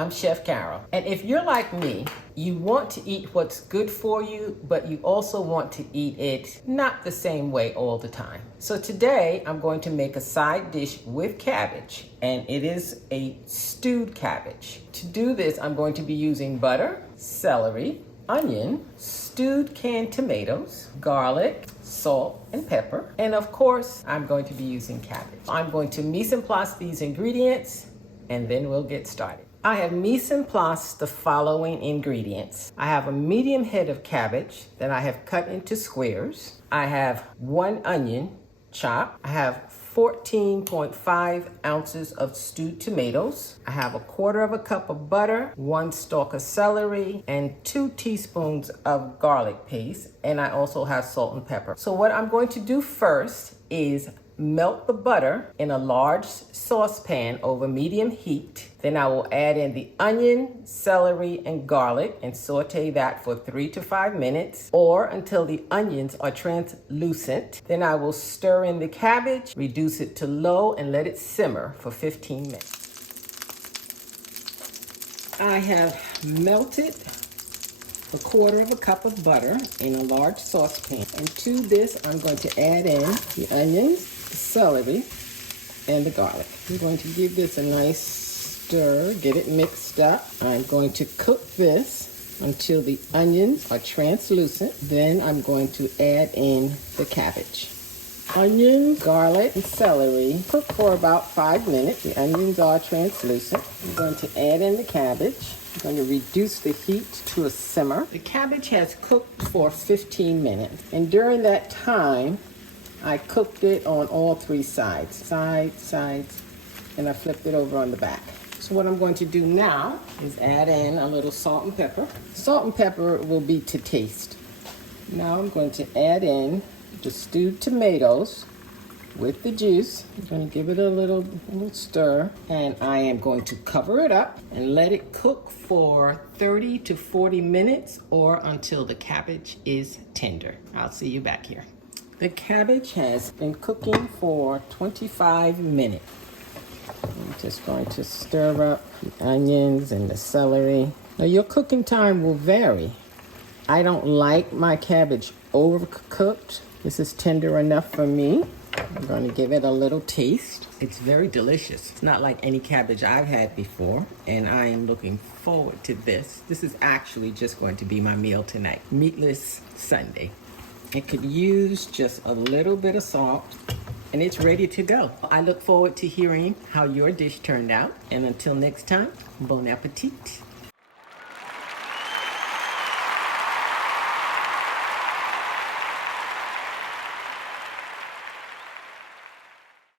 I'm Chef Carol. And if you're like me, you want to eat what's good for you, but you also want to eat it not the same way all the time. So today I'm going to make a side dish with cabbage, and it is a stewed cabbage. To do this, I'm going to be using butter, celery, onion, stewed canned tomatoes, garlic, salt, and pepper. And of course, I'm going to be using cabbage. I'm going to mise en place these ingredients, and then we'll get started. I have mise en place the following ingredients. I have a medium head of cabbage that I have cut into squares. I have 1 onion chopped. I have 14.5 ounces of stewed tomatoes. I have 1/4 cup of butter, 1 stalk of celery, and 2 teaspoons of garlic paste. And I also have salt and pepper. So what I'm going to do first is melt the butter in a large saucepan over medium heat. Then I will add in the onion, celery, and garlic and saute that for 3 to 5 minutes or until the onions are translucent. Then I will stir in the cabbage, reduce it to low, and let it simmer for 15 minutes. I have melted 1/4 cup of butter in a large saucepan. And to this, I'm going to add in the onions, the celery, and the garlic. I'm going to give this a nice stir, get it mixed up. I'm going to cook this until the onions are translucent. Then I'm going to add in the cabbage. Onions, garlic, and celery cook for about 5 minutes. The onions are translucent. I'm going to add in the cabbage. I'm going to reduce the heat to a simmer. The cabbage has cooked for 15 minutes. And during that time, I cooked it on all 3 sides. Sides, and I flipped it over on the back. So what I'm going to do now is add in a little salt and pepper. Salt and pepper will be to taste. Now I'm going to add in the stewed tomatoes with the juice. I'm going to give it a little stir, and I am going to cover it up and let it cook for 30 to 40 minutes or until the cabbage is tender. I'll see you back here. The cabbage has been cooking for 25 minutes. I'm just going to stir up the onions and the celery. Now your cooking time will vary. I don't like my cabbage overcooked. This is tender enough for me. I'm going to give it a little taste. It's very delicious. It's not like any cabbage I've had before, and I am looking forward to this. This is actually just going to be my meal tonight. Meatless Sunday. It could use just a little bit of salt, and it's ready to go. I look forward to hearing how your dish turned out, and until next time, bon appetit.